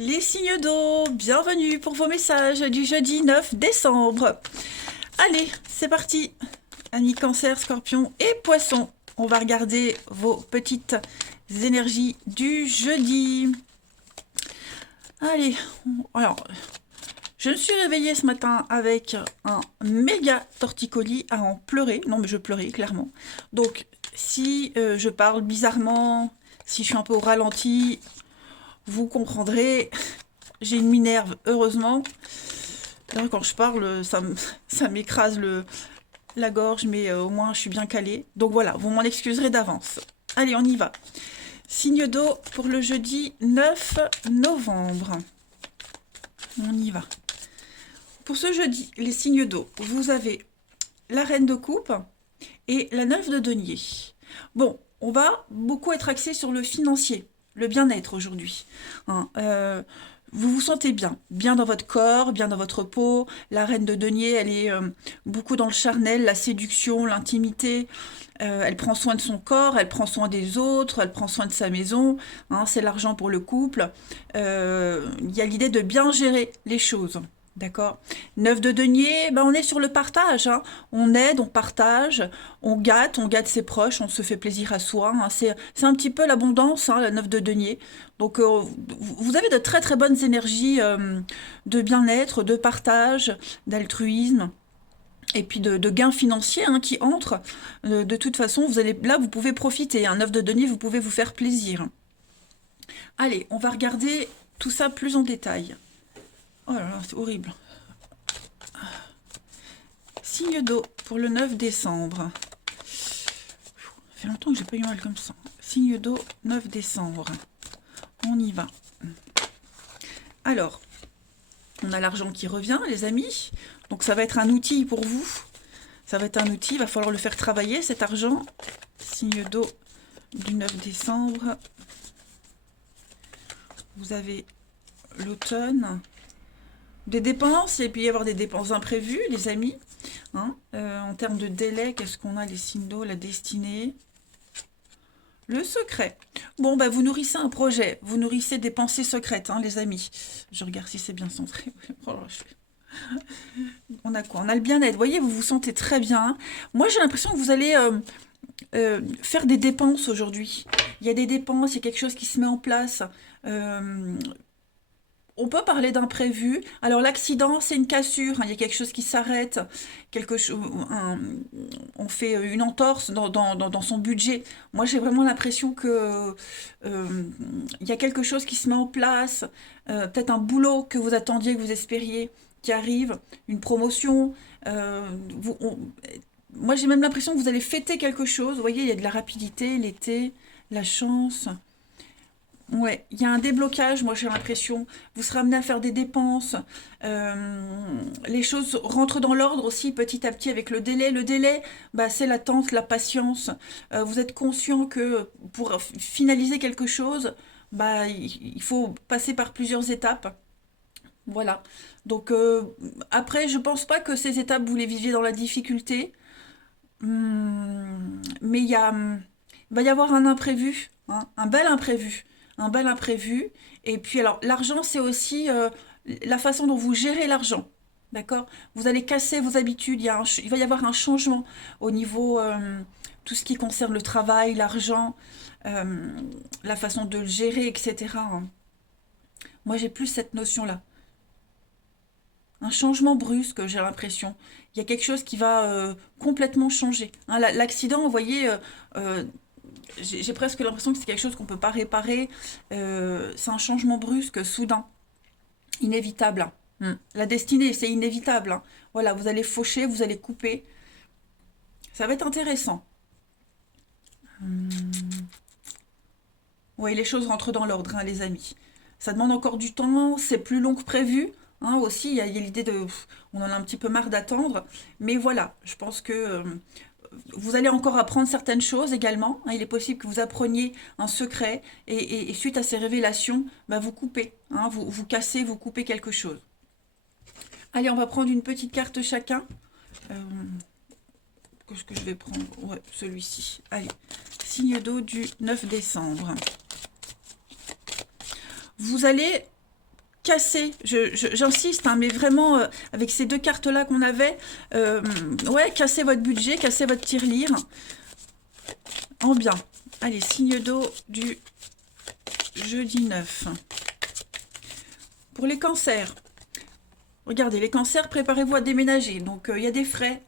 Les signes d'eau, bienvenue pour vos messages du jeudi 9 décembre. Allez, c'est parti. Amis Cancer, Scorpion et Poisson, on va regarder vos petites énergies du jeudi. Allez, alors, je me suis réveillée ce matin avec un méga torticolis à en pleurer. Non, mais je pleurais, clairement. Donc, si je parle bizarrement, si je suis un peu au ralenti, vous comprendrez, j'ai une minerve, heureusement. Là, quand je parle, ça m'écrase la gorge, mais au moins je suis bien calée. Donc voilà, vous m'en excuserez d'avance. Allez, on y va. Signe d'eau pour le jeudi 9 novembre. On y va. Pour ce jeudi, les signes d'eau, vous avez la reine de coupe et la 9 de denier. Bon, on va beaucoup être axé sur le financier, le bien-être aujourd'hui. Hein, vous vous sentez bien, bien dans votre corps, bien dans votre peau. La reine de denier, elle est beaucoup dans le charnel, la séduction, l'intimité. Elle prend soin de son corps, elle prend soin des autres, elle prend soin de sa maison. Hein, c'est l'argent pour le couple. Il y a l'idée de bien gérer les choses. D'accord. 9 de denier, ben on est sur le partage. Hein. On aide, on partage, on gâte ses proches, on se fait plaisir à soi. Hein. C'est un petit peu l'abondance, hein, la 9 de denier. Donc vous avez de très très bonnes énergies de bien-être, de partage, d'altruisme. Et puis de gains financiers hein, qui entrent. De toute façon, là, vous pouvez profiter. Un 9 de denier, vous pouvez vous faire plaisir. Allez, on va regarder tout ça plus en détail. Oh là là, c'est horrible. Signe d'eau pour le 9 décembre. Ça fait longtemps que j'ai pas eu mal comme ça. Signe d'eau, 9 décembre. On y va. Alors, on a l'argent qui revient, les amis. Donc ça va être un outil pour vous. Ça va être un outil, il va falloir le faire travailler, cet argent. Signe d'eau du 9 décembre. Vous avez l'automne. Des dépenses, et puis il y avoir des dépenses imprévues, les amis. Hein, en termes de délai, qu'est-ce qu'on a, les signes d'eau, la destinée, le secret. Bon, bah, vous nourrissez un projet, vous nourrissez des pensées secrètes, hein, les amis. Je regarde si c'est bien centré. On a quoi? On a le bien-être. Vous voyez, vous vous sentez très bien. Moi, j'ai l'impression que vous allez faire des dépenses aujourd'hui. Il y a des dépenses, il y a quelque chose qui se met en place. Euh, On peut parler d'imprévu. Alors l'accident, c'est une cassure, hein, il y a quelque chose qui s'arrête, quelque chose, on fait une entorse dans son budget. Moi, j'ai vraiment l'impression que il y a quelque chose qui se met en place, peut-être un boulot que vous attendiez, que vous espériez, qui arrive, une promotion. euh, vous- on- Moi, j'ai même l'impression que vous allez fêter quelque chose. Vous voyez, il y a de la rapidité, l'été, la chance. Ouais, il y a un déblocage, moi j'ai l'impression. Vous serez amené à faire des dépenses. Les choses rentrent dans l'ordre aussi petit à petit avec le délai. Le délai, bah, c'est l'attente, la patience. Vous êtes conscient que pour finaliser quelque chose, bah, il faut passer par plusieurs étapes. Voilà. Donc après, je pense pas que ces étapes, vous les viviez dans la difficulté. Mais il va y avoir un imprévu, hein, un bel imprévu, un bel imprévu. Et puis alors, l'argent, c'est aussi la façon dont vous gérez l'argent, d'accord? Vous allez casser vos habitudes. Il va y avoir un changement au niveau tout ce qui concerne le travail, l'argent, euh, la façon de le gérer, etc. Hein. Moi, j'ai plus cette notion-là. Un changement brusque, j'ai l'impression. Il y a quelque chose qui va complètement changer. Hein, l'accident, vous voyez, euh, j'ai presque l'impression que c'est quelque chose qu'on ne peut pas réparer. C'est un changement brusque, soudain, inévitable. Hein. La destinée, c'est inévitable. Hein. Voilà, vous allez faucher, vous allez couper. Ça va être intéressant. Oui, les choses rentrent dans l'ordre, hein, les amis. Ça demande encore du temps, c'est plus long que prévu. Hein, aussi, il y a l'idée de... On en a un petit peu marre d'attendre. Mais voilà, je pense que vous allez encore apprendre certaines choses également. Hein. Il est possible que vous appreniez un secret et suite à ces révélations, bah, vous coupez. Hein, vous cassez, vous coupez quelque chose. Allez, on va prendre une petite carte chacun. Euh, Qu'est-ce que je vais prendre? Ouais, celui-ci. Allez, signe d'eau du 9 décembre. Vous allez casser, j'insiste, hein, mais vraiment, avec ces deux cartes-là qu'on avait, ouais, casser votre budget, casser votre tirelire, en bien. Allez, signe d'eau du jeudi 9. Pour les cancers, regardez, les cancers, préparez-vous à déménager. Donc, il y a des frais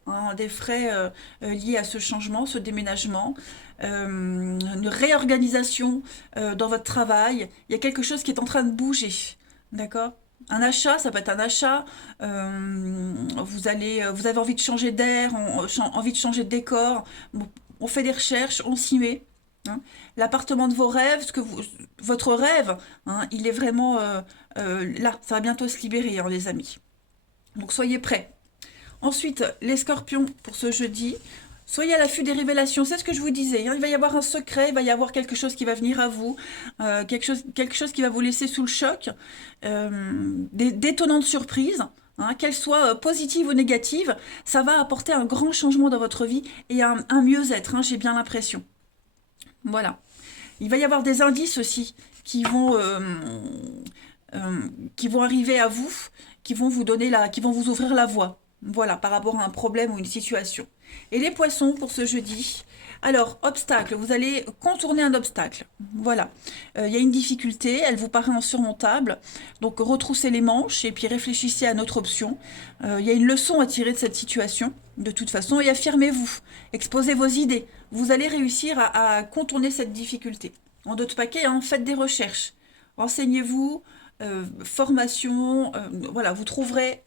liés à ce changement, ce déménagement, une réorganisation dans votre travail. Il y a quelque chose qui est en train de bouger, d'accord? Un achat, ça peut être un achat. Vous avez envie de changer d'air, envie de changer de décor. Bon, on fait des recherches, on s'y met. Hein. L'appartement de vos rêves, votre rêve, hein, il est vraiment là. Ça va bientôt se libérer, hein, les amis. Donc soyez prêts. Ensuite, les scorpions pour ce jeudi. Soyez à l'affût des révélations, c'est ce que je vous disais. Hein. Il va y avoir un secret, il va y avoir quelque chose qui va venir à vous, quelque chose qui va vous laisser sous le choc, d'étonnantes surprises, hein, qu'elles soient positives ou négatives, ça va apporter un grand changement dans votre vie et un mieux-être, hein, j'ai bien l'impression. Voilà. Il va y avoir des indices aussi qui vont arriver à vous, qui vont vous ouvrir la voie. Voilà, par rapport à un problème ou une situation. Et les poissons pour ce jeudi. Alors, obstacle, vous allez contourner un obstacle. Voilà. Il y a une difficulté, elle vous paraît insurmontable. Donc, retroussez les manches et puis réfléchissez à notre option. Il y a une leçon à tirer de cette situation, de toute façon, et affirmez-vous. Exposez vos idées. Vous allez réussir à contourner cette difficulté. En d'autres paquets, hein, faites des recherches. Renseignez-vous, formation, voilà, vous trouverez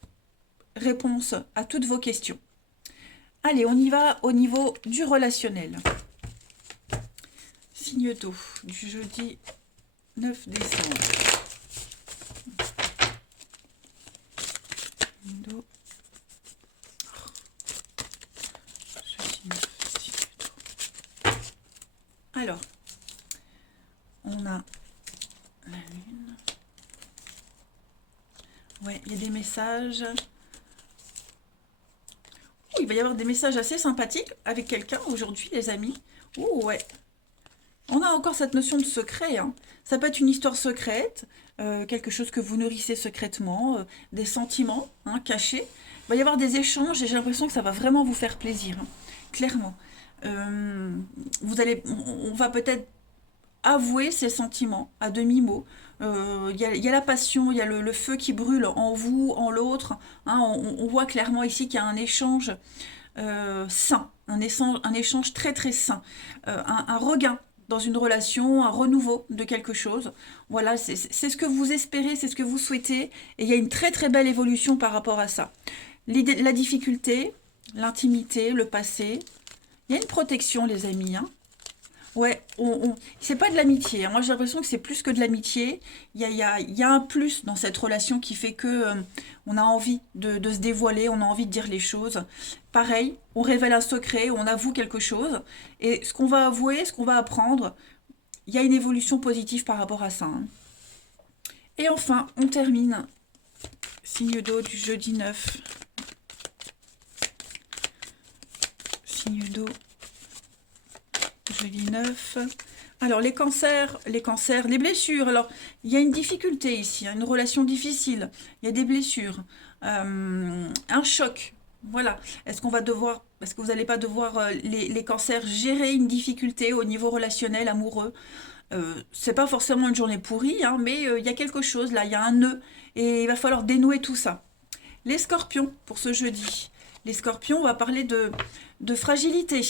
réponse à toutes vos questions. Allez, on y va au niveau du relationnel. Signe d'eau du jeudi 9 décembre. D'eau. Jeudi 9, signe d'eau. Alors, on a la lune. Ouais, il y a des messages. Il va y avoir des messages assez sympathiques avec quelqu'un aujourd'hui, les amis. Oh, ouais. On a encore cette notion de secret. Hein. Ça peut être une histoire secrète, quelque chose que vous nourrissez secrètement, des sentiments cachés. Il va y avoir des échanges et j'ai l'impression que ça va vraiment vous faire plaisir. Hein, clairement. On va peut-être avouer ses sentiments à demi-mot. Il y a la passion, il y a le feu qui brûle en vous, en l'autre. Hein, on voit clairement ici qu'il y a un échange sain, un échange très très sain, un regain dans une relation, un renouveau de quelque chose. Voilà, c'est ce que vous espérez, c'est ce que vous souhaitez, et il y a une très très belle évolution par rapport à ça. La difficulté, l'intimité, le passé, il y a une protection, les amis, hein. Ouais, c'est pas de l'amitié. Hein. Moi, j'ai l'impression que c'est plus que de l'amitié. Il y a un plus dans cette relation qui fait que on a envie de se dévoiler, on a envie de dire les choses. Pareil, on révèle un secret, on avoue quelque chose. Et ce qu'on va avouer, ce qu'on va apprendre, il y a une évolution positive par rapport à ça. Hein. Et enfin, on termine. Signe d'eau du jeudi 9. Signe d'eau. Jeudi 9. Alors, les cancers, les blessures. Alors, il y a une difficulté ici, hein, une relation difficile. Il y a des blessures. Un choc. Voilà. Est-ce que vous n'allez pas devoir, les cancers, gérer une difficulté au niveau relationnel, amoureux? C'est pas forcément une journée pourrie, hein, mais il y a quelque chose là, il y a un nœud. Et il va falloir dénouer tout ça. Les scorpions, pour ce jeudi. Les scorpions, on va parler de fragilité,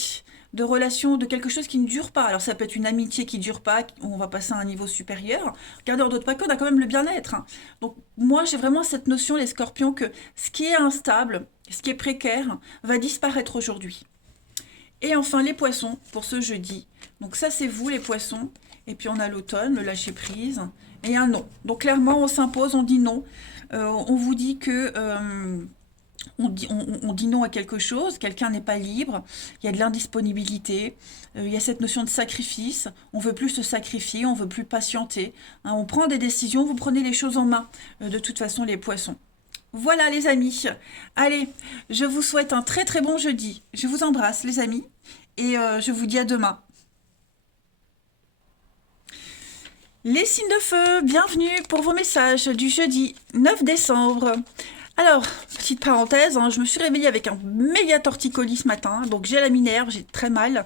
de relation, de quelque chose qui ne dure pas. Alors ça peut être une amitié qui ne dure pas, on va passer à un niveau supérieur. Regardez, en d'autres paquets, on a quand même le bien-être. Hein. Donc moi, j'ai vraiment cette notion, les scorpions, que ce qui est instable, ce qui est précaire, va disparaître aujourd'hui. Et enfin, les poissons, pour ce jeudi. Donc ça, c'est vous, les poissons. Et puis on a l'automne, le lâcher-prise, et un non. Donc clairement, on s'impose, on dit non. On vous dit que... on dit non à quelque chose, quelqu'un n'est pas libre, il y a de l'indisponibilité, il y a cette notion de sacrifice, on veut plus se sacrifier, on veut plus patienter, hein, on prend des décisions, vous prenez les choses en main, de toute façon les poissons. Voilà les amis, allez, je vous souhaite un très très bon jeudi, je vous embrasse les amis, et je vous dis à demain. Les signes de feu, bienvenue pour vos messages du jeudi 9 décembre. Alors, petite parenthèse, hein, je me suis réveillée avec un méga torticolis ce matin, donc j'ai la minerve, j'ai très mal.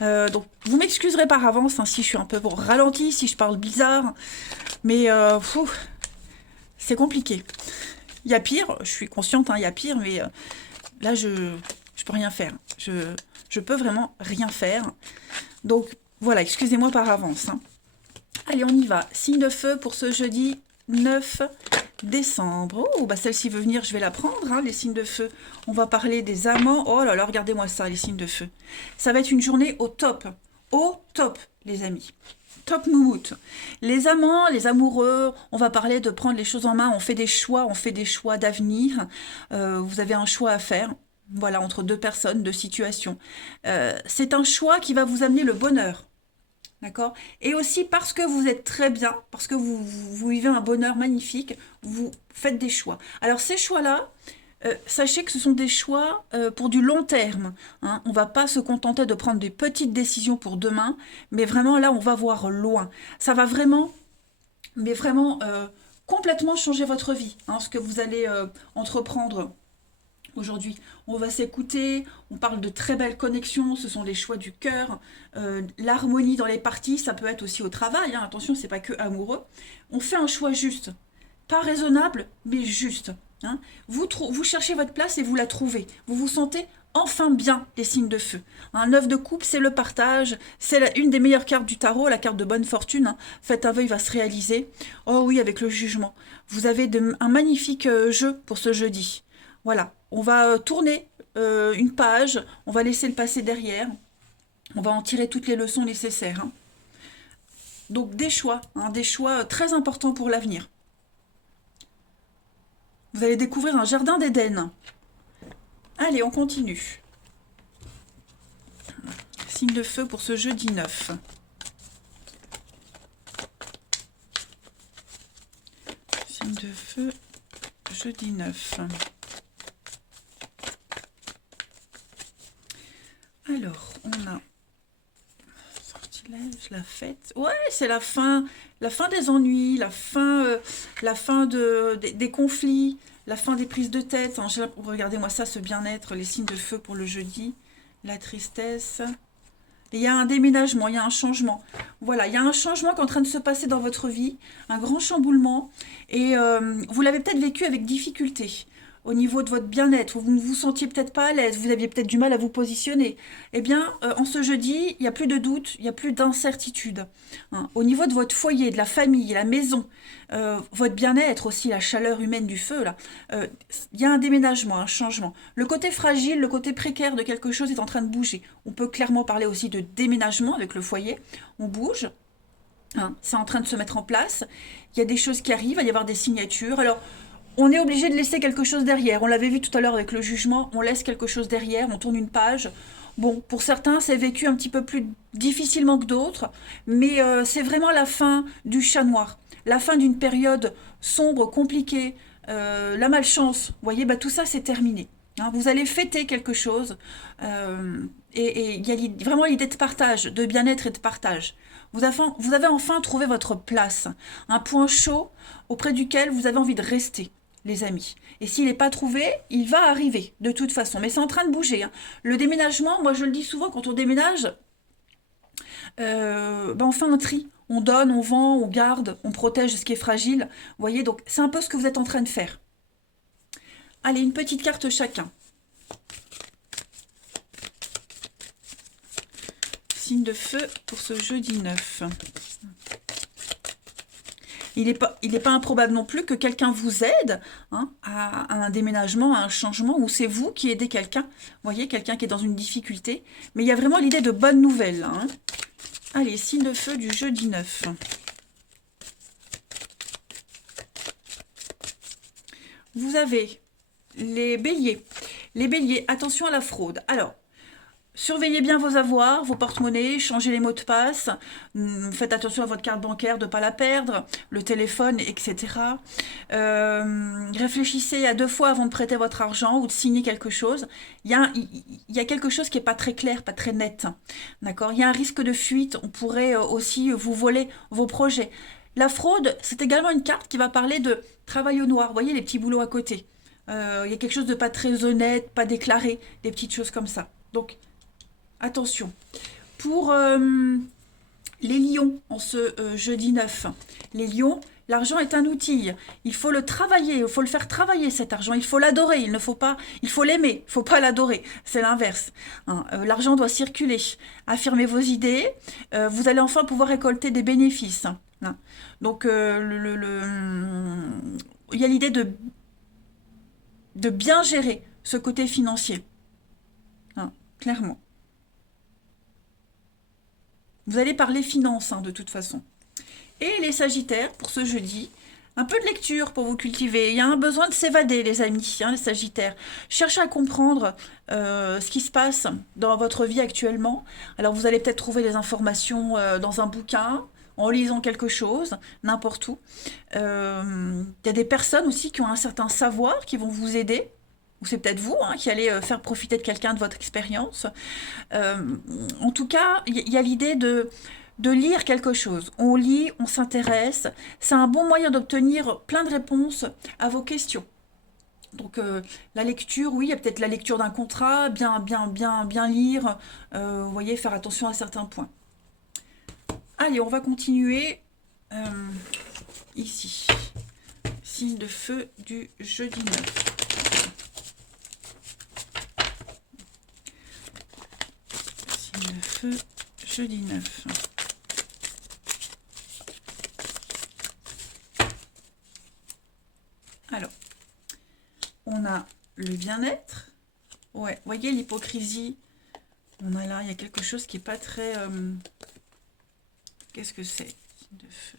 Donc vous m'excuserez par avance hein, si je suis un peu ralenti, si je parle bizarre, mais c'est compliqué. Il y a pire, je suis consciente, hein, il y a pire, mais là je peux rien faire. Je peux vraiment rien faire. Donc voilà, excusez-moi par avance. Hein. Allez, on y va. Signe de feu pour ce jeudi 9 décembre. Oh, bah celle-ci veut venir, je vais la prendre, hein, les signes de feu. On va parler des amants. Oh là là, regardez-moi ça, les signes de feu. Ça va être une journée au top. Au top, les amis. Top moumoute. Les amants, les amoureux, on va parler de prendre les choses en main. On fait des choix d'avenir. Vous avez un choix à faire. Voilà, entre deux personnes, deux situations. C'est un choix qui va vous amener le bonheur. D'accord? Et aussi parce que vous êtes très bien, parce que vous vivez un bonheur magnifique, vous faites des choix. Alors ces choix-là, sachez que ce sont des choix pour du long terme. Hein. On ne va pas se contenter de prendre des petites décisions pour demain, mais vraiment là, on va voir loin. Ça va vraiment, mais vraiment complètement changer votre vie. Hein, ce que vous allez entreprendre aujourd'hui, on va s'écouter, on parle de très belles connexions, ce sont des choix du cœur, l'harmonie dans les parties, ça peut être aussi au travail, hein, attention, c'est pas que amoureux. On fait un choix juste, pas raisonnable, mais juste. Hein. Vous cherchez votre place et vous la trouvez. Vous vous sentez enfin bien, les signes de feu. Un œuf de coupe, c'est le partage, c'est une des meilleures cartes du tarot, la carte de bonne fortune. Hein. Faites un vœu, il va se réaliser. Oh oui, avec le jugement. Vous avez un magnifique jeu pour ce jeudi. Voilà, on va tourner une page, on va laisser le passé derrière, on va en tirer toutes les leçons nécessaires. Hein. Donc des choix très importants pour l'avenir. Vous allez découvrir un jardin d'Éden. Allez, on continue. Signe de feu pour ce jeudi 9. Signe de feu, jeudi 9. Alors, on a sortilège, la fête. Ouais, c'est la fin des ennuis, la fin des conflits, la fin des prises de tête. Hein, regardez-moi ça, ce bien-être, les signes de feu pour le jeudi, la tristesse. Et il y a un déménagement, il y a un changement. Voilà, il y a un changement qui est en train de se passer dans votre vie, un grand chamboulement. Et vous l'avez peut-être vécu avec difficulté. Au niveau de votre bien-être, vous ne vous sentiez peut-être pas à l'aise, vous aviez peut-être du mal à vous positionner. Eh bien, en ce jeudi, il n'y a plus de doute, il n'y a plus d'incertitude. Hein. Au niveau de votre foyer, de la famille, la maison, votre bien-être aussi, la chaleur humaine du feu, là, il y a un déménagement, un changement. Le côté fragile, le côté précaire de quelque chose est en train de bouger. On peut clairement parler aussi de déménagement avec le foyer. On bouge. Hein, c'est en train de se mettre en place. Il y a des choses qui arrivent, il va y avoir des signatures. Alors, on est obligé de laisser quelque chose derrière. On l'avait vu tout à l'heure avec le jugement, on laisse quelque chose derrière, on tourne une page. Bon, pour certains, c'est vécu un petit peu plus difficilement que d'autres, mais c'est vraiment la fin du chat noir, la fin d'une période sombre, compliquée, la malchance. Vous voyez, bah, tout ça, c'est terminé. Hein, vous allez fêter quelque chose, et il y a vraiment l'idée de partage, de bien-être et de partage. Vous avez enfin trouvé votre place, un point chaud auprès duquel vous avez envie de rester, les amis. Et s'il n'est pas trouvé, il va arriver, de toute façon. Mais c'est en train de bouger. Hein. Le déménagement, moi je le dis souvent, quand on déménage, on fait un tri. On donne, on vend, on garde, on protège ce qui est fragile. Vous voyez, donc c'est un peu ce que vous êtes en train de faire. Allez, une petite carte chacun. Signe de feu pour ce jeudi 9. Il n'est pas improbable non plus que quelqu'un vous aide hein, à un déménagement, à un changement, ou c'est vous qui aidez quelqu'un. Vous voyez, quelqu'un qui est dans une difficulté. Mais il y a vraiment l'idée de bonnes nouvelles. Hein. Allez, signe de feu du jeudi 9. Vous avez les béliers. Les béliers, attention à la fraude. Alors, Surveillez bien vos avoirs, vos porte-monnaies, changez les mots de passe, faites attention à votre carte bancaire de ne pas la perdre, le téléphone, etc. Réfléchissez à 2 fois avant de prêter votre argent ou de signer quelque chose. Il y a quelque chose qui n'est pas très clair, pas très net. D'accord? Il y a un risque de fuite, on pourrait aussi vous voler vos projets. La fraude, c'est également une carte qui va parler de travail au noir. Vous voyez les petits boulots à côté. Il y a quelque chose de pas très honnête, pas déclaré, des petites choses comme ça. Donc, attention. Pour les lions, en ce jeudi 9, les lions, l'argent est un outil. Il faut le travailler, il faut le faire travailler cet argent. Il faut l'adorer, il faut l'aimer, il ne faut pas l'adorer. C'est l'inverse. Hein. L'argent doit circuler. Affirmez vos idées. Vous allez enfin pouvoir récolter des bénéfices. Hein. Donc, il y a l'idée de bien gérer ce côté financier. Hein, clairement. Vous allez parler finances, hein, de toute façon. Et les Sagittaires, pour ce jeudi, un peu de lecture pour vous cultiver. Il y a un besoin de s'évader, les amis, hein, les Sagittaires. Cherchez à comprendre ce qui se passe dans votre vie actuellement. Alors, vous allez peut-être trouver des informations dans un bouquin, en lisant quelque chose, n'importe où. Il y a des personnes aussi qui ont un certain savoir, qui vont vous aider. Ou c'est peut-être vous, hein, qui allez faire profiter de quelqu'un de votre expérience. Euh, En tout cas, il y a l'idée de lire quelque chose. On lit, on s'intéresse. C'est un bon moyen d'obtenir plein de réponses à vos questions. Donc la lecture, oui, il y a peut-être la lecture d'un contrat, bien lire. Vous voyez, faire attention à certains points. Allez, on va continuer euh, ici. Signe de feu du jeudi 9. Signe de feu, jeudi 9. Alors, on a le bien-être. Ouais, vous voyez l'hypocrisie. On a là, il y a quelque chose qui n'est pas très... Qu'est-ce que c'est? De feu.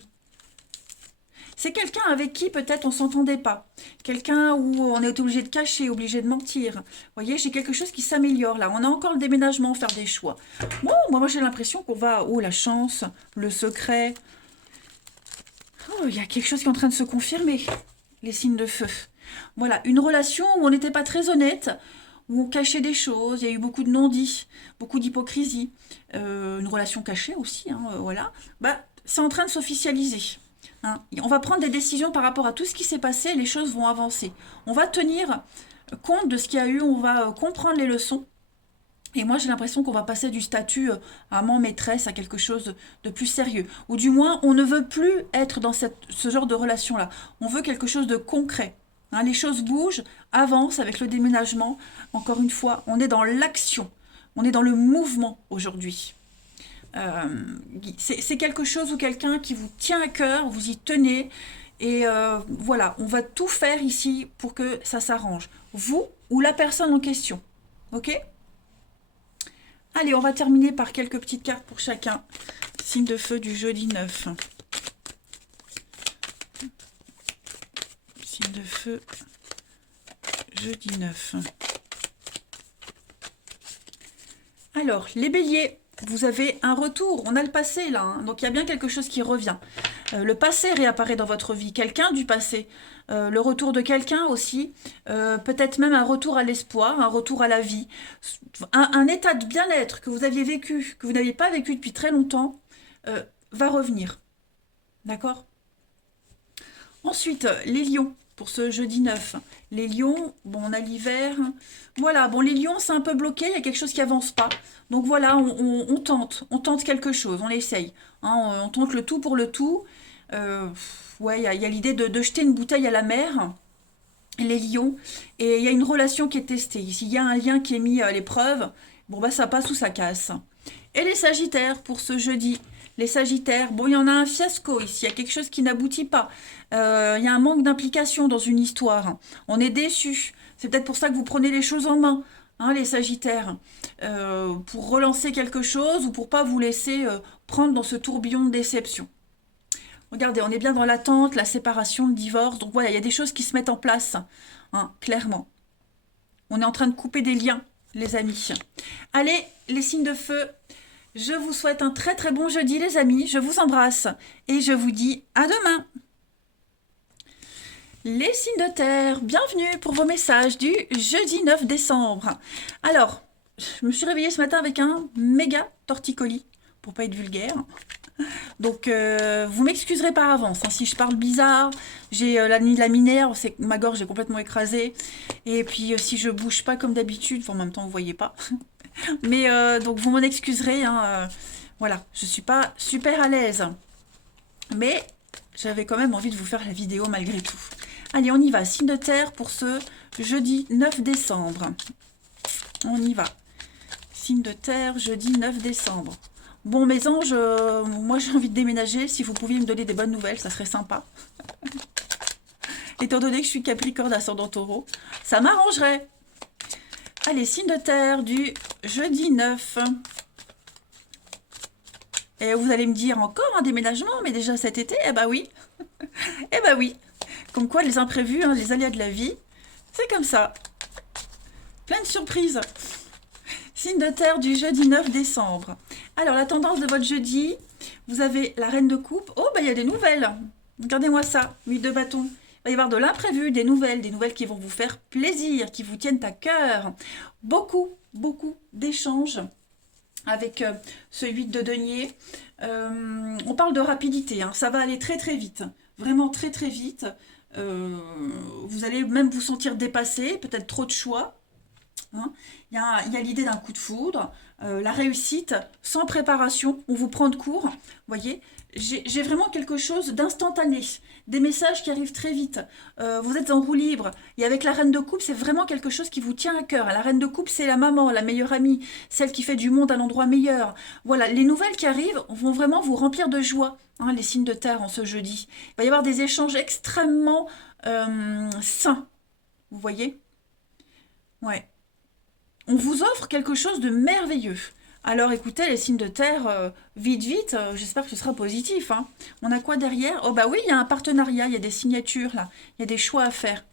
C'est quelqu'un avec qui peut-être on s'entendait pas. Quelqu'un où on est obligé de cacher, obligé de mentir. Vous voyez, j'ai quelque chose qui s'améliore là. On a encore le déménagement, faire des choix. Bon, moi j'ai l'impression qu'on va... Oh, la chance, le secret. Oh, il y a quelque chose qui est en train de se confirmer. Les signes de feu. Voilà, une relation où on n'était pas très honnête, où on cachait des choses, il y a eu beaucoup de non-dits, beaucoup d'hypocrisie, une relation cachée aussi, hein, voilà. Bah, c'est en train de s'officialiser. Hein. On va prendre des décisions par rapport à tout ce qui s'est passé, les choses vont avancer. On va tenir compte de ce qu'il y a eu, on va comprendre les leçons. Et moi, j'ai l'impression qu'on va passer du statut amant maîtresse à quelque chose de plus sérieux. Ou du moins, on ne veut plus être dans ce genre de relation-là. On veut quelque chose de concret. Hein, les choses bougent, avancent avec le déménagement. Encore une fois, on est dans l'action. On est dans le mouvement aujourd'hui. Euh, c'est quelque chose ou quelqu'un qui vous tient à cœur, vous y tenez. Et voilà, on va tout faire ici pour que ça s'arrange. Vous ou la personne en question. Ok ? Allez, on va terminer par quelques petites cartes pour chacun. Signe de feu du jeudi 9. Signe de feu, jeudi 9. Alors, les béliers, vous avez un retour. On a le passé là, hein, donc il y a bien quelque chose qui revient. Le passé réapparaît dans votre vie, quelqu'un du passé. Le retour de quelqu'un aussi, peut-être même un retour à l'espoir, un retour à la vie, un état de bien-être que vous aviez vécu, que vous n'aviez pas vécu depuis très longtemps, va revenir. D'accord? Ensuite, les lions, pour ce jeudi 9. Les lions, bon, on a l'hiver. Voilà, bon, les lions, c'est un peu bloqué, il y a quelque chose qui avance pas. Donc voilà, on tente quelque chose, on l'essaye. Hein, on tente le tout pour le tout. Ouais, il y a l'idée de jeter une bouteille à la mer, les lions, et il y a une relation qui est testée. S'il y a un lien qui est mis à l'épreuve, bon, bah ça passe ou ça casse. Et les sagittaires, pour ce jeudi. Les sagittaires, bon, il y en a un fiasco ici, il y a quelque chose qui n'aboutit pas. Il y a un manque d'implication dans une histoire. On est déçu. C'est peut-être pour ça que vous prenez les choses en main, hein, les sagittaires, pour relancer quelque chose ou pour pas vous laisser prendre dans ce tourbillon de déception. Regardez, on est bien dans l'attente, la séparation, le divorce. Donc voilà, il y a des choses qui se mettent en place, hein, clairement. On est en train de couper des liens les amis. Allez, les signes de feu, je vous souhaite un très très bon jeudi, les amis. Je vous embrasse et je vous dis à demain. Les signes de terre, bienvenue pour vos messages du jeudi 9 décembre. Alors, je me suis réveillée ce matin avec un méga torticolis, pour pas être vulgaire. Donc, vous m'excuserez par avance hein, si je parle bizarre. J'ai la minerve, c'est ma gorge est complètement écrasée. Et puis, si je bouge pas comme d'habitude, en même temps, vous voyez pas. Mais donc, vous m'en excuserez. Hein, voilà, je suis pas super à l'aise. Mais j'avais quand même envie de vous faire la vidéo malgré tout. Allez, on y va. Signe de terre pour ce jeudi 9 décembre. On y va. Signe de terre, jeudi 9 décembre. Bon, mes anges, moi j'ai envie de déménager. Si vous pouviez me donner des bonnes nouvelles, ça serait sympa. Étant donné que je suis Capricorne ascendant Taureau, ça m'arrangerait. Allez, signe de terre du jeudi 9. Et vous allez me dire encore un déménagement, mais déjà cet été, eh ben oui. Eh ben oui. Comme quoi, les imprévus, hein, les aléas de la vie, c'est comme ça. Plein de surprises. Signe de terre du jeudi 9 décembre. Alors, la tendance de votre jeudi, vous avez la reine de coupe. Oh, il y a des nouvelles. Regardez-moi ça, 8 de bâton. Il va y avoir de l'imprévu, des nouvelles qui vont vous faire plaisir, qui vous tiennent à cœur. Beaucoup, beaucoup d'échanges avec ce 8 de denier. On parle de rapidité, hein. Ça va aller très très vite. Vraiment très très vite. Vous allez même vous sentir dépassé, peut-être trop de choix. Hein. Il y a l'idée d'un coup de foudre, la réussite sans préparation, on vous prend de court. Vous voyez, j'ai vraiment quelque chose d'instantané, des messages qui arrivent très vite. Vous êtes en roue libre et avec la reine de coupe, c'est vraiment quelque chose qui vous tient à cœur. La reine de coupe, c'est la maman, la meilleure amie, celle qui fait du monde un endroit meilleur. Voilà, les nouvelles qui arrivent vont vraiment vous remplir de joie. Hein, les signes de terre en ce jeudi. Il va y avoir des échanges extrêmement sains. Vous voyez? Ouais. On vous offre quelque chose de merveilleux. Alors écoutez, les signes de terre, vite, vite, j'espère que ce sera positif. Hein. On a quoi derrière? Oh bah oui, il y a un partenariat, il y a des signatures là, il y a des choix à faire.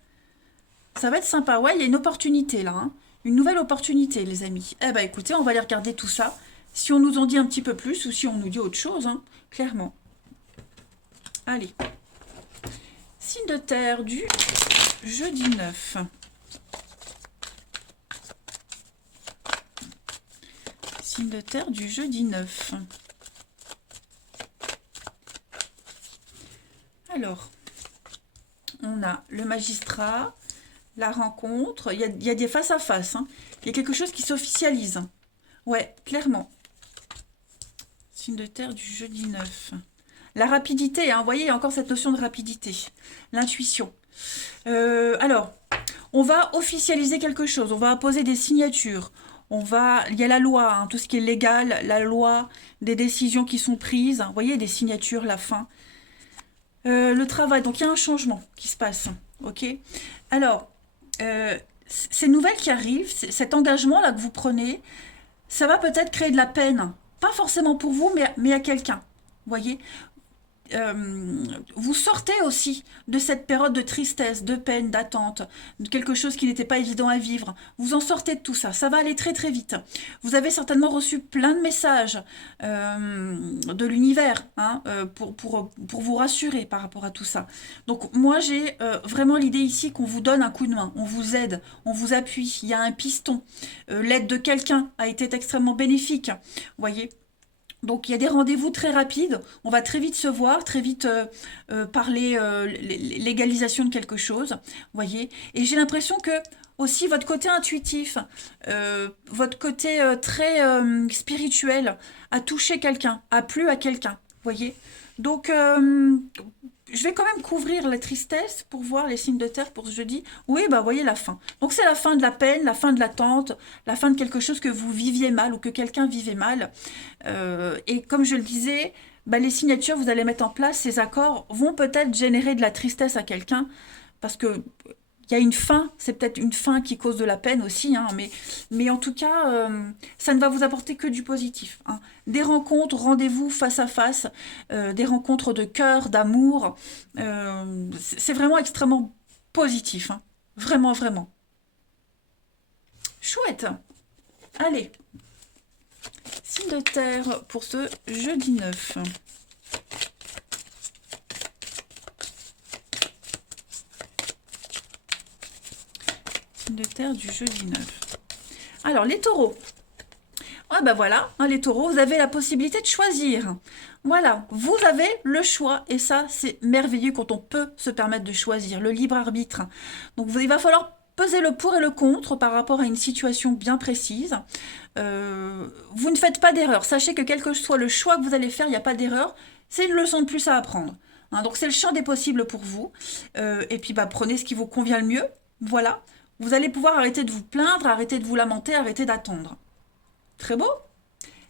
Ça va être sympa, ouais, il y a une opportunité là. Hein. Une nouvelle opportunité, les amis. Eh bah écoutez, on va aller regarder tout ça. Si on nous en dit un petit peu plus ou si on nous dit autre chose, hein, clairement. Allez. Signe de terre du jeudi 9. Signe de terre du jeudi 9. Alors, on a le magistrat, la rencontre, il y a des face-à-face. Hein. Il y a quelque chose qui s'officialise. Ouais, clairement. Signe de terre du jeudi 9. La rapidité, hein, vous voyez, il y a encore cette notion de rapidité. L'intuition. Alors, on va officialiser quelque chose, on va apposer des signatures. Il y a la loi, hein, tout ce qui est légal, la loi, des décisions qui sont prises. Vous voyez, des signatures, la fin. Le travail, donc il y a un changement qui se passe. Ok. Alors, ces nouvelles qui arrivent, cet engagement-là que vous prenez, ça va peut-être créer de la peine. Pas forcément pour vous, mais à quelqu'un. Vous voyez, vous sortez aussi de cette période de tristesse, de peine, d'attente, de quelque chose qui n'était pas évident à vivre. Vous en sortez de tout ça. Ça va aller très très vite. Vous avez certainement reçu plein de messages de l'univers hein, pour vous rassurer par rapport à tout ça. Donc moi j'ai vraiment l'idée ici qu'on vous donne un coup de main, on vous aide, on vous appuie, il y a un piston. L'aide de quelqu'un a été extrêmement bénéfique. Vous voyez ? Donc il y a des rendez-vous très rapides, on va très vite se voir, très vite parler légalisation de quelque chose, voyez. Et j'ai l'impression que aussi votre côté intuitif, votre côté très spirituel a touché quelqu'un, a plu à quelqu'un, voyez. Donc je vais quand même couvrir la tristesse pour voir les signes de terre pour ce jeudi. Oui, bah voyez la fin. Donc c'est la fin de la peine, la fin de l'attente, la fin de quelque chose que vous viviez mal ou que quelqu'un vivait mal. Et comme je le disais, bah, les signatures que vous allez mettre en place, ces accords vont peut-être générer de la tristesse à quelqu'un parce que il y a une fin, c'est peut-être une fin qui cause de la peine aussi, hein, mais en tout cas, ça ne va vous apporter que du positif. Hein. Des rencontres, rendez-vous face à face, des rencontres de cœur, d'amour, c'est vraiment extrêmement positif. Hein. Vraiment, vraiment. Chouette. Allez, signe de terre pour ce jeudi 9. Signe de terre du jeudi 9. Alors, les taureaux. Ah ben voilà, hein, les taureaux, vous avez la possibilité de choisir. Voilà, vous avez le choix et ça, c'est merveilleux quand on peut se permettre de choisir, le libre arbitre. Donc, il va falloir peser le pour et le contre par rapport à une situation bien précise. Vous ne faites pas d'erreur. Sachez que quel que soit le choix que vous allez faire, il n'y a pas d'erreur. C'est une leçon de plus à apprendre. Hein, donc, c'est le champ des possibles pour vous. Et puis, bah, prenez ce qui vous convient le mieux. Voilà. Vous allez pouvoir arrêter de vous plaindre, arrêter de vous lamenter, arrêter d'attendre. Très beau.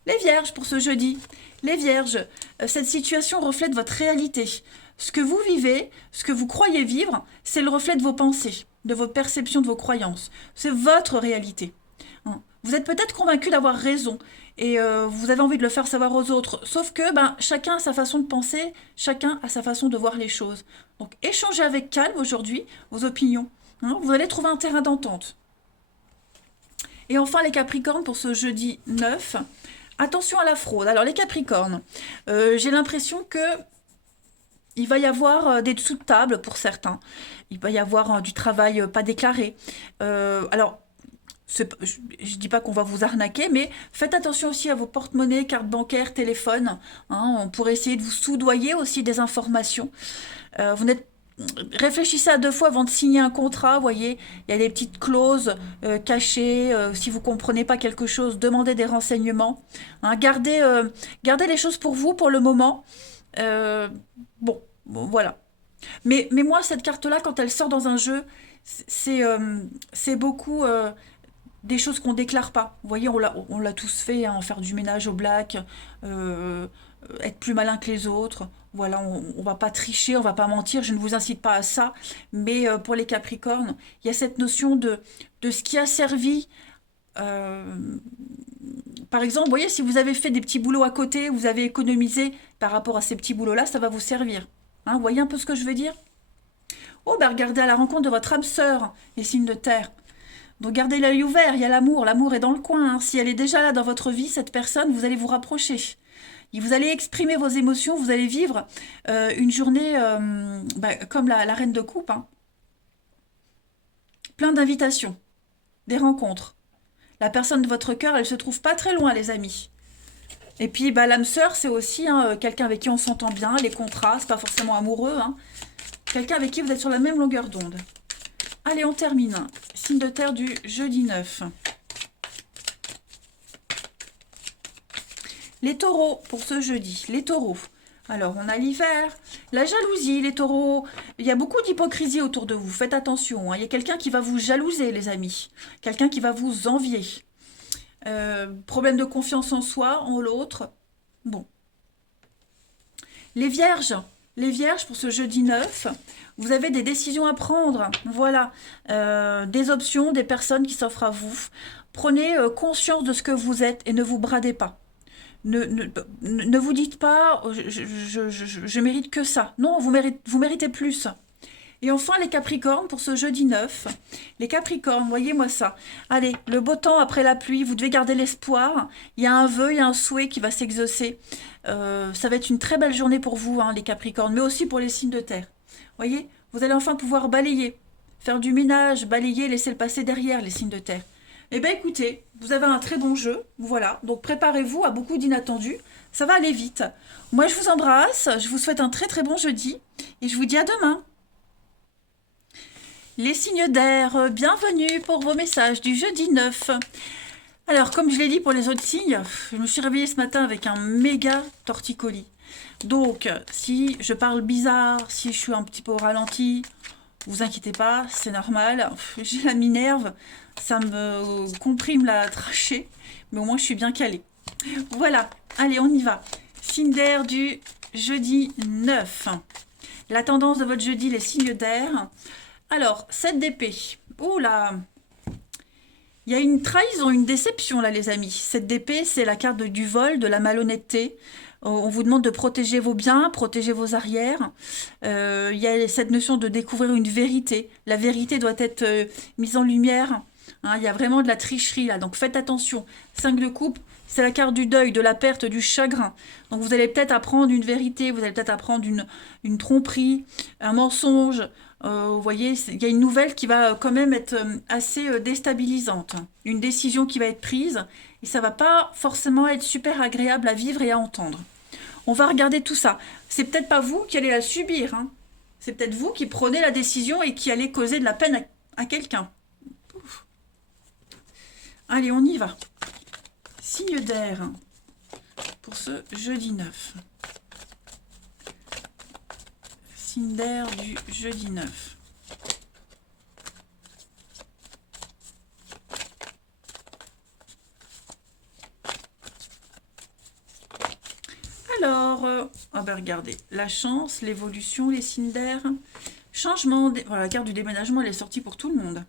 Les vierges pour ce jeudi. Les vierges, cette situation reflète votre réalité. Ce que vous vivez, ce que vous croyez vivre, c'est le reflet de vos pensées, de vos perceptions, de vos croyances. C'est votre réalité. Vous êtes peut-être convaincu d'avoir raison et vous avez envie de le faire savoir aux autres. Sauf que chacun a sa façon de penser, chacun a sa façon de voir les choses. Donc échangez avec calme aujourd'hui vos opinions. Vous allez trouver un terrain d'entente. Et enfin, les Capricornes, pour ce jeudi 9, attention à la fraude. Alors, les Capricornes, j'ai l'impression que il va y avoir des dessous de table pour certains. Il va y avoir du travail pas déclaré. Alors, je ne dis pas qu'on va vous arnaquer, mais faites attention aussi à vos porte-monnaies, cartes bancaires, téléphones. On pourrait essayer de vous soudoyer aussi des informations. Vous n'êtes Réfléchissez à deux fois avant de signer un contrat, vous voyez, il y a des petites clauses cachées, si vous ne comprenez pas quelque chose, demandez des renseignements. Gardez les choses pour vous pour le moment. Bon, voilà. Mais moi, cette carte-là, quand elle sort dans un jeu, c'est beaucoup des choses qu'on ne déclare pas. Vous voyez, on l'a tous fait, faire du ménage au black, être plus malin que les autres. Voilà, on va pas tricher, on va pas mentir, je ne vous incite pas à ça. Mais pour les Capricornes, il y a cette notion de ce qui a servi. Par exemple, vous voyez, si vous avez fait des petits boulots à côté, vous avez économisé par rapport à ces petits boulots-là, ça va vous servir. Vous voyez un peu ce que je veux dire? Oh, regardez à la rencontre de votre âme sœur, les signes de terre. Donc gardez l'œil ouvert, il y a l'amour est dans le coin. Si elle est déjà là dans votre vie, cette personne, vous allez vous rapprocher. Et vous allez exprimer vos émotions, vous allez vivre une journée comme la reine de coupe. Plein d'invitations, des rencontres. La personne de votre cœur, elle se trouve pas très loin, les amis. Et puis l'âme sœur, c'est aussi quelqu'un avec qui on s'entend bien, les contrats, c'est pas forcément amoureux. Quelqu'un avec qui vous êtes sur la même longueur d'onde. Allez, on termine. Signe de terre du jeudi 9. Les taureaux pour ce jeudi. Les taureaux. Alors, on a l'hiver, la jalousie, les taureaux. Il y a beaucoup d'hypocrisie autour de vous. Faites attention. Il y a quelqu'un qui va vous jalouser, les amis. Quelqu'un qui va vous envier. Problème de confiance en soi, en l'autre. Bon. Les vierges. Les vierges, pour ce jeudi 9, vous avez des décisions à prendre. Voilà. Des options, des personnes qui s'offrent à vous. Prenez conscience de ce que vous êtes et ne vous bradez pas. Ne vous dites pas je mérite que ça. Non, vous méritez plus. Et enfin, les Capricornes, pour ce jeudi 9. Les Capricornes, voyez-moi ça. Allez, le beau temps après la pluie, vous devez garder l'espoir. Il y a un vœu, il y a un souhait qui va s'exaucer. Ça va être une très belle journée pour vous, les Capricornes, mais aussi pour les signes de terre. Voyez, vous allez enfin pouvoir balayer, faire du ménage, balayer, laisser le passé derrière, les signes de terre. Eh bien, écoutez, vous avez un très bon jeu, voilà. Donc, préparez-vous à beaucoup d'inattendus. Ça va aller vite. Moi, je vous embrasse, je vous souhaite un très très bon jeudi et je vous dis à demain. Les signes d'air, bienvenue pour vos messages du jeudi 9. Alors, comme je l'ai dit pour les autres signes, je me suis réveillée ce matin avec un méga torticolis. Donc, si je parle bizarre, si je suis un petit peu au ralenti, vous inquiétez pas, c'est normal. J'ai la minerve, ça me comprime la trachée, mais au moins je suis bien calée. Voilà, allez, on y va. Signe d'air du jeudi 9. La tendance de votre jeudi, les signes d'air. Alors, 7 d'épée. Oh là, il y a une trahison, une déception là, les amis. 7 d'épée, c'est la carte du vol, de la malhonnêteté. On vous demande de protéger vos biens, protéger vos arrières. Il y a cette notion de découvrir une vérité. La vérité doit être mise en lumière. Hein, il y a vraiment de la tricherie là, donc faites attention. 5 de coupe, c'est la carte du deuil, de la perte, du chagrin. Donc vous allez peut-être apprendre une vérité, vous allez peut-être apprendre une tromperie, un mensonge. Vous voyez, il y a une nouvelle qui va quand même être assez déstabilisante. Une décision qui va être prise et ça va pas forcément être super agréable à vivre et à entendre. On va regarder tout ça. C'est peut-être pas vous qui allez la subir, hein. C'est peut-être vous qui prenez la décision et qui allez causer de la peine à quelqu'un. Allez, on y va. Signe d'air pour ce jeudi 9. Signe d'air du jeudi 9. Alors, ah ben regardez, la chance, l'évolution, les signes d'air, changement, voilà, la carte du déménagement, elle est sortie pour tout le monde.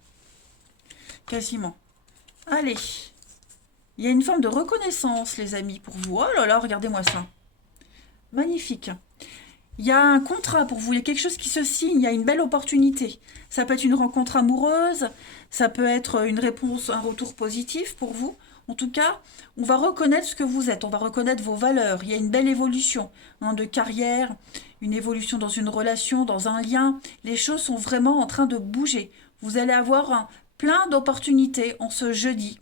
Quasiment. Allez, il y a une forme de reconnaissance, les amis, pour vous. Oh là là, regardez-moi ça. Magnifique. Il y a un contrat pour vous, il y a quelque chose qui se signe, il y a une belle opportunité. Ça peut être une rencontre amoureuse, ça peut être une réponse, un retour positif pour vous. En tout cas, on va reconnaître ce que vous êtes, on va reconnaître vos valeurs. Il y a une belle évolution hein, de carrière, une évolution dans une relation, dans un lien. Les choses sont vraiment en train de bouger. Vous allez avoir plein d'opportunités en ce jeudi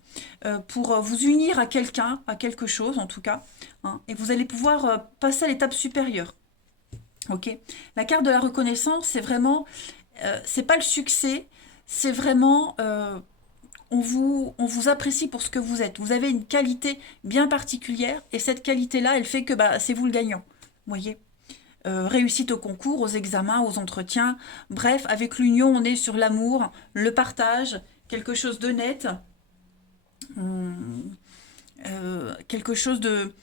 pour vous unir à quelqu'un, à quelque chose en tout cas. Hein, et vous allez pouvoir passer à l'étape supérieure. Ok. La carte de la reconnaissance, c'est vraiment, c'est pas le succès, c'est vraiment on vous apprécie pour ce que vous êtes. Vous avez une qualité bien particulière et cette qualité-là, elle fait que bah, c'est vous le gagnant. Vous voyez? Réussite au concours, aux examens, aux entretiens. Bref, avec l'union, on est sur l'amour, le partage, quelque chose d'honnête, quelque chose de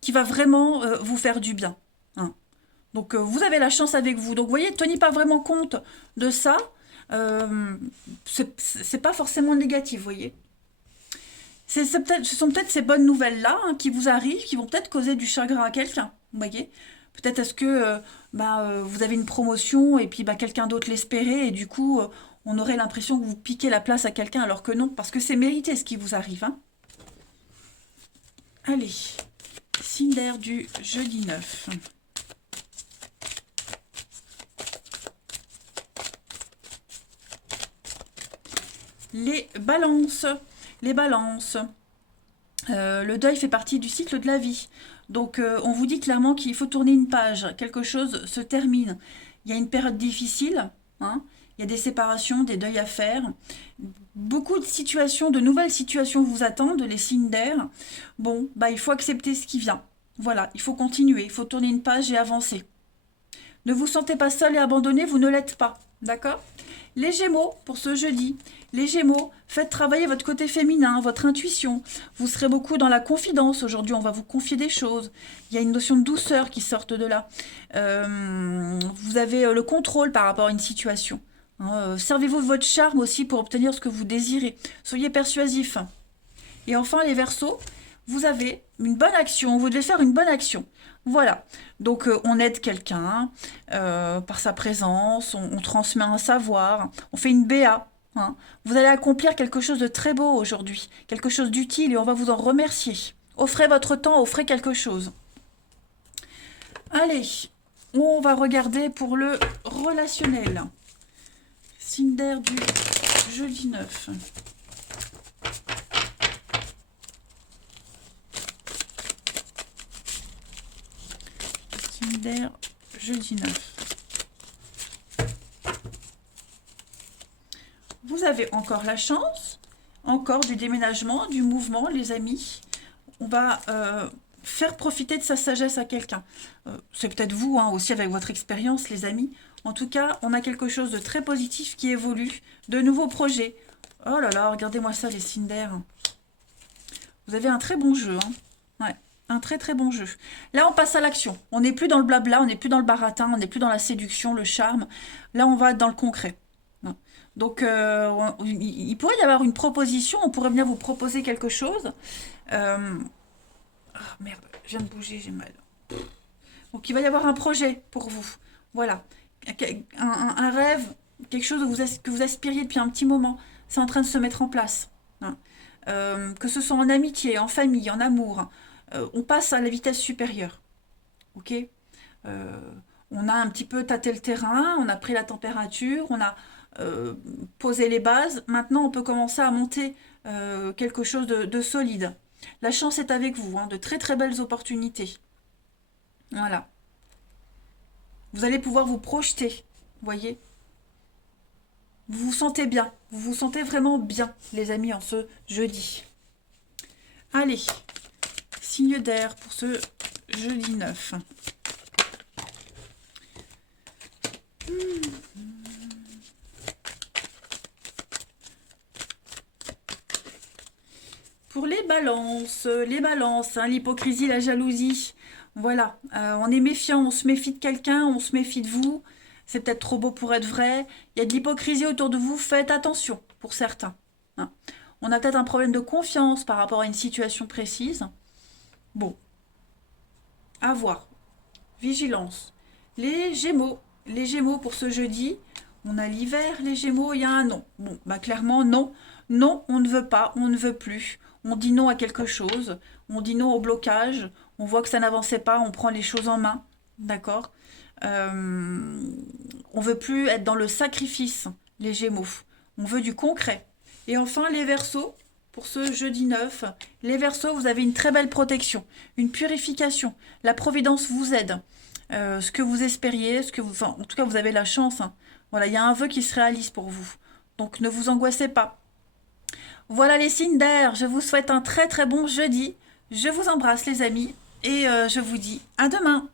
qui va vraiment vous faire du bien. Hein. Donc vous avez la chance avec vous. Donc vous voyez, tenez pas vraiment compte de ça. Euh, c'est pas forcément négatif, vous voyez. Ce sont peut-être ces bonnes nouvelles-là hein, qui vous arrivent, qui vont peut-être causer du chagrin à quelqu'un, vous voyez. Peut-être est-ce que vous avez une promotion et puis bah, quelqu'un d'autre l'espérait et du coup on aurait l'impression que vous piquez la place à quelqu'un alors que non, parce que c'est mérité ce qui vous arrive. Hein. Allez, signe d'air du jeudi 9. Les balances. Les balances. Le deuil fait partie du cycle de la vie. Donc on vous dit clairement qu'il faut tourner une page. Quelque chose se termine. Il y a une période difficile. Hein, il y a des séparations, des deuils à faire. Beaucoup de situations, de nouvelles situations vous attendent, les signes d'air. Bon, bah il faut accepter ce qui vient. Voilà, il faut continuer, il faut tourner une page et avancer. Ne vous sentez pas seul et abandonné, vous ne l'êtes pas. D'accord? Les Gémeaux, pour ce jeudi, les Gémeaux, faites travailler votre côté féminin, votre intuition. Vous serez beaucoup dans la confidence. Aujourd'hui, on va vous confier des choses. Il y a une notion de douceur qui sort de là. Vous avez le contrôle par rapport à une situation. Hein, servez-vous de votre charme aussi pour obtenir ce que vous désirez. Soyez persuasif. Et enfin, les Verseaux, vous avez une bonne action. Vous devez faire une bonne action. Voilà, donc on aide quelqu'un par sa présence, on transmet un savoir, on fait une BA. Hein. Vous allez accomplir quelque chose de très beau aujourd'hui, quelque chose d'utile et on va vous en remercier. Offrez votre temps, offrez quelque chose. Allez, on va regarder pour le relationnel. Signe d'air du jeudi 9. D'air jeudi 9. Vous avez encore la chance, encore du déménagement, du mouvement, les amis. On va faire profiter de sa sagesse à quelqu'un. C'est peut-être vous hein, aussi avec votre expérience, les amis. En tout cas, on a quelque chose de très positif qui évolue, de nouveaux projets. Oh là là, regardez-moi ça, les signes d'air. Vous avez un très bon jeu. Hein. Ouais. Un très très bon jeu. Là, on passe à l'action. On n'est plus dans le blabla, on n'est plus dans le baratin, on n'est plus dans la séduction, le charme. Là, on va être dans le concret. Donc, il pourrait y avoir une proposition. On pourrait venir vous proposer quelque chose. Ah, merde, je viens de bouger, j'ai mal. Donc, il va y avoir un projet pour vous. Voilà. Un rêve, quelque chose que vous aspiriez depuis un petit moment. c'est en train de se mettre en place. Hein. Que ce soit en amitié, en famille, en amour, on passe à la vitesse supérieure. Ok. On a un petit peu tâté le terrain, on a pris la température, on a posé les bases. Maintenant, on peut commencer à monter quelque chose de solide. La chance est avec vous, hein, de très très belles opportunités. Voilà. Vous allez pouvoir vous projeter, voyez. Vous vous sentez bien, vous vous sentez vraiment bien, les amis, en ce jeudi. Allez, signe d'air pour ce jeudi 9. Pour les balances, hein, l'hypocrisie, la jalousie. Voilà, on est méfiant, on se méfie de quelqu'un, on se méfie de vous. C'est peut-être trop beau pour être vrai. Il y a de l'hypocrisie autour de vous, faites attention pour certains. Hein. On a peut-être un problème de confiance par rapport à une situation précise. Bon, à voir. Vigilance. Les Gémeaux pour ce jeudi. On a l'hiver, les Gémeaux, il y a un non. Bon, bah clairement, non. Non, on ne veut pas, on ne veut plus. On dit non à quelque chose. On dit non au blocage. On voit que ça n'avançait pas, on prend les choses en main. D'accord. On veut plus être dans le sacrifice, les Gémeaux. On veut du concret. Et enfin, les Verseaux, pour ce jeudi 9. Les Verseaux, vous avez une très belle protection, une purification. La Providence vous aide. Ce que vous espériez, en tout cas, vous avez la chance. Hein. Voilà, il y a un vœu qui se réalise pour vous. Donc, ne vous angoissez pas. Voilà les signes d'air. Je vous souhaite un très très bon jeudi. Je vous embrasse, les amis. Et je vous dis à demain.